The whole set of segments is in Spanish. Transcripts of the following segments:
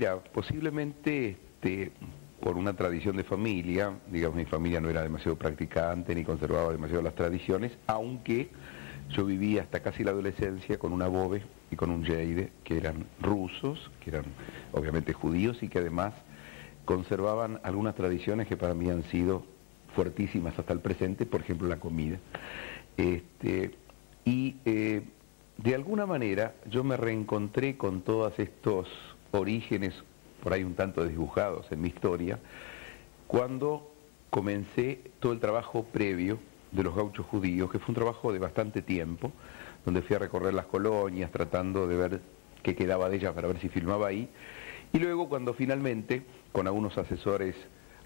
Mira, posiblemente por una tradición de familia, digamos, mi familia no era demasiado practicante ni conservaba demasiado las tradiciones, aunque yo vivía hasta casi la adolescencia con una Bove y con un Yeide, que eran rusos, que eran obviamente judíos y que además conservaban algunas tradiciones que para mí han sido fuertísimas hasta el presente, por ejemplo la comida. De alguna manera yo me reencontré con todos estos orígenes, por ahí un tanto desdibujados en mi historia, cuando comencé todo el trabajo previo de los gauchos judíos, que fue un trabajo de bastante tiempo, donde fui a recorrer las colonias tratando de ver qué quedaba de ellas para ver si filmaba ahí, y luego cuando finalmente, con algunos asesores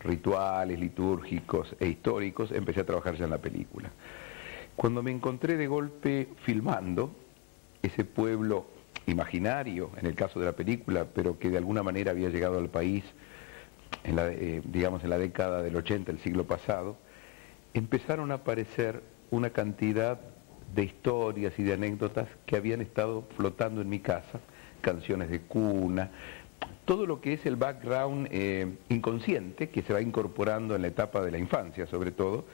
rituales, litúrgicos e históricos, empecé a trabajar ya en la película. Cuando me encontré de golpe filmando ese pueblo imaginario, en el caso de la película, pero que de alguna manera había llegado al país en la, digamos en la década del 80, el siglo pasado, empezaron a aparecer una cantidad de historias y de anécdotas que habían estado flotando en mi casa, canciones de cuna, todo lo que es el background inconsciente que se va incorporando en la etapa de la infancia sobre todo,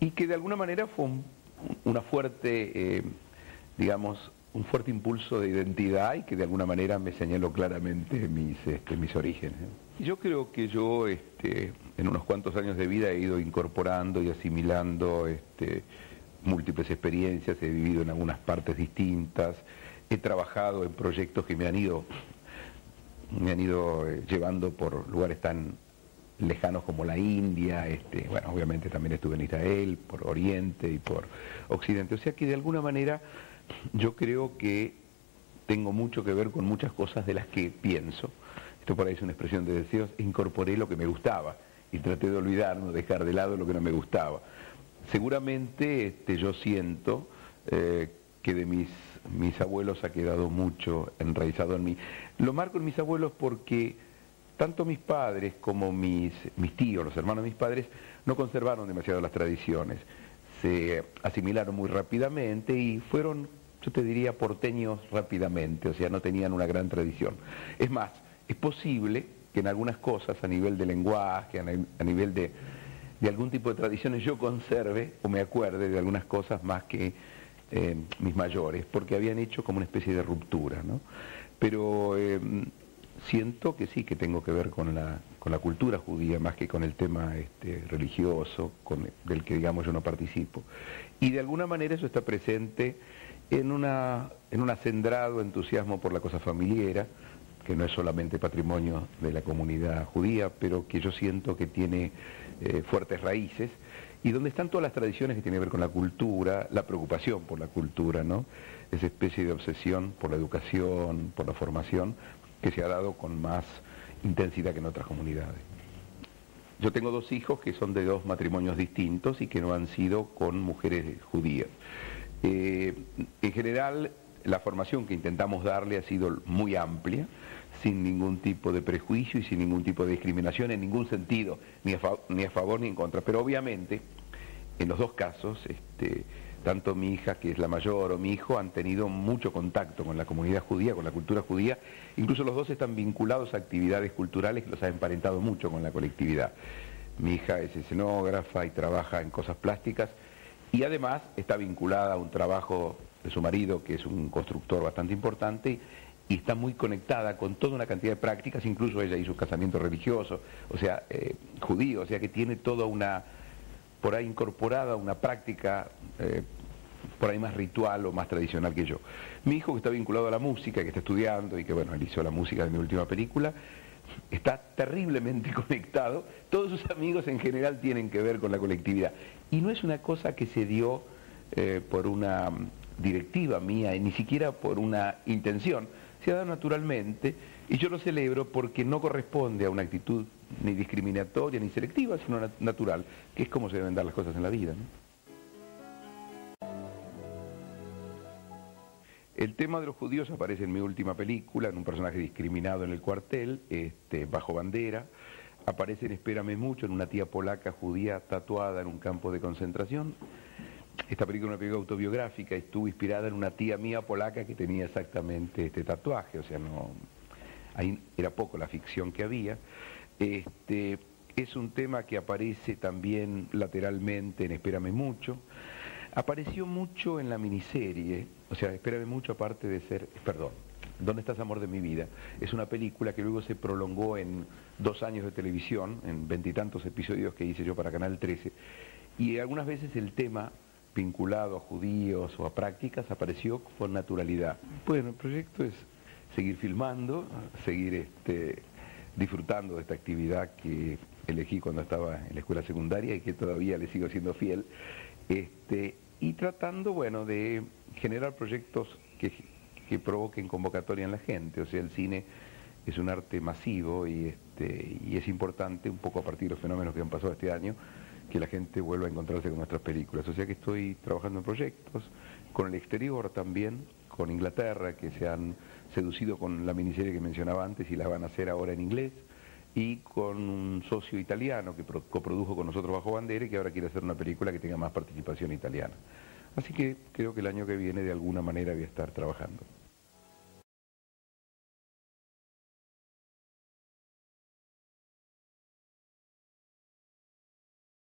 y que de alguna manera fue una fuerte, digamos, un fuerte impulso de identidad y que de alguna manera me señaló claramente mis orígenes. Yo creo que yo en unos cuantos años de vida he ido incorporando y asimilando múltiples experiencias, he vivido en algunas partes distintas, he trabajado en proyectos que me han ido llevando por lugares tan lejanos como la India, bueno, obviamente también estuve en Israel, por Oriente y por Occidente, o sea que de alguna manera yo creo que tengo mucho que ver con muchas cosas de las que pienso. Esto por ahí es una expresión de deseos, incorporé lo que me gustaba y traté de olvidarme, dejar de lado lo que no me gustaba. Seguramente yo siento que de mis abuelos ha quedado mucho enraizado en mí. Lo marco en mis abuelos porque tanto mis padres como mis tíos, los hermanos de mis padres, no conservaron demasiado las tradiciones. Se asimilaron muy rápidamente y fueron, yo te diría, porteños rápidamente, o sea, no tenían una gran tradición. Es más, es posible que en algunas cosas, a nivel de lenguaje, a nivel de algún tipo de tradiciones, yo conserve o me acuerde de algunas cosas más que mis mayores, porque habían hecho como una especie de ruptura, ¿no? Pero siento que sí, que tengo que ver con la cultura judía, más que con el tema religioso, del que digamos yo no participo. Y de alguna manera eso está presente en un acendrado entusiasmo por la cosa familiar, que no es solamente patrimonio de la comunidad judía, pero que yo siento que tiene fuertes raíces, y donde están todas las tradiciones que tienen que ver con la cultura, la preocupación por la cultura, ¿no? Esa especie de obsesión por la educación, por la formación, que se ha dado con más intensidad que en otras comunidades. Yo tengo dos hijos que son de dos matrimonios distintos y que no han sido con mujeres judías. En general, la formación que intentamos darle ha sido muy amplia, sin ningún tipo de prejuicio y sin ningún tipo de discriminación en ningún sentido, ni a favor ni en contra. Pero obviamente, en los dos casos, tanto mi hija, que es la mayor, o mi hijo, han tenido mucho contacto con la comunidad judía, con la cultura judía. Incluso los dos están vinculados a actividades culturales que los han emparentado mucho con la colectividad. Mi hija es escenógrafa y trabaja en cosas plásticas, y además está vinculada a un trabajo de su marido, que es un constructor bastante importante, y está muy conectada con toda una cantidad de prácticas, incluso ella hizo un casamiento religioso, o sea, judío, o sea que tiene toda una, por ahí incorporada, una práctica por ahí más ritual o más tradicional que yo. Mi hijo, que está vinculado a la música, que está estudiando y que, bueno, él hizo la música de mi última película, está terriblemente conectado. Todos sus amigos en general tienen que ver con la colectividad. Y no es una cosa que se dio por una directiva mía, ni siquiera por una intención. Se ha dado naturalmente, y yo lo celebro porque no corresponde a una actitud ni discriminatoria ni selectiva, sino natural, que es como se deben dar las cosas en la vida, ¿no? El tema de los judíos aparece en mi última película, en un personaje discriminado en el cuartel, bajo bandera. Aparece en Espérame mucho, en una tía polaca judía tatuada en un campo de concentración. Esta película es una película autobiográfica, estuvo inspirada en una tía mía polaca que tenía exactamente este tatuaje, o sea, no, ahí era poco la ficción que había. Es un tema que aparece también lateralmente en Espérame Mucho. Apareció mucho en la miniserie, o sea, Espérame Mucho aparte de ser, perdón, ¿Dónde estás, amor de mi vida? Es una película que luego se prolongó en 2 años de televisión, en 20 y tantos episodios que hice yo para Canal 13, y algunas veces el tema vinculado a judíos o a prácticas apareció con naturalidad. Bueno, el proyecto es seguir filmando, seguir disfrutando de esta actividad que elegí cuando estaba en la escuela secundaria y que todavía le sigo siendo fiel, y tratando, bueno, de generar proyectos que provoquen convocatoria en la gente. O sea, el cine es un arte masivo y es importante, un poco a partir de los fenómenos que han pasado este año, que la gente vuelva a encontrarse con nuestras películas. O sea que estoy trabajando en proyectos, con el exterior también, con Inglaterra, que se han seducido con la miniserie que mencionaba antes y la van a hacer ahora en inglés, y con un socio italiano que coprodujo con nosotros Bajo Bandera y que ahora quiere hacer una película que tenga más participación italiana. Así que creo que el año que viene de alguna manera voy a estar trabajando.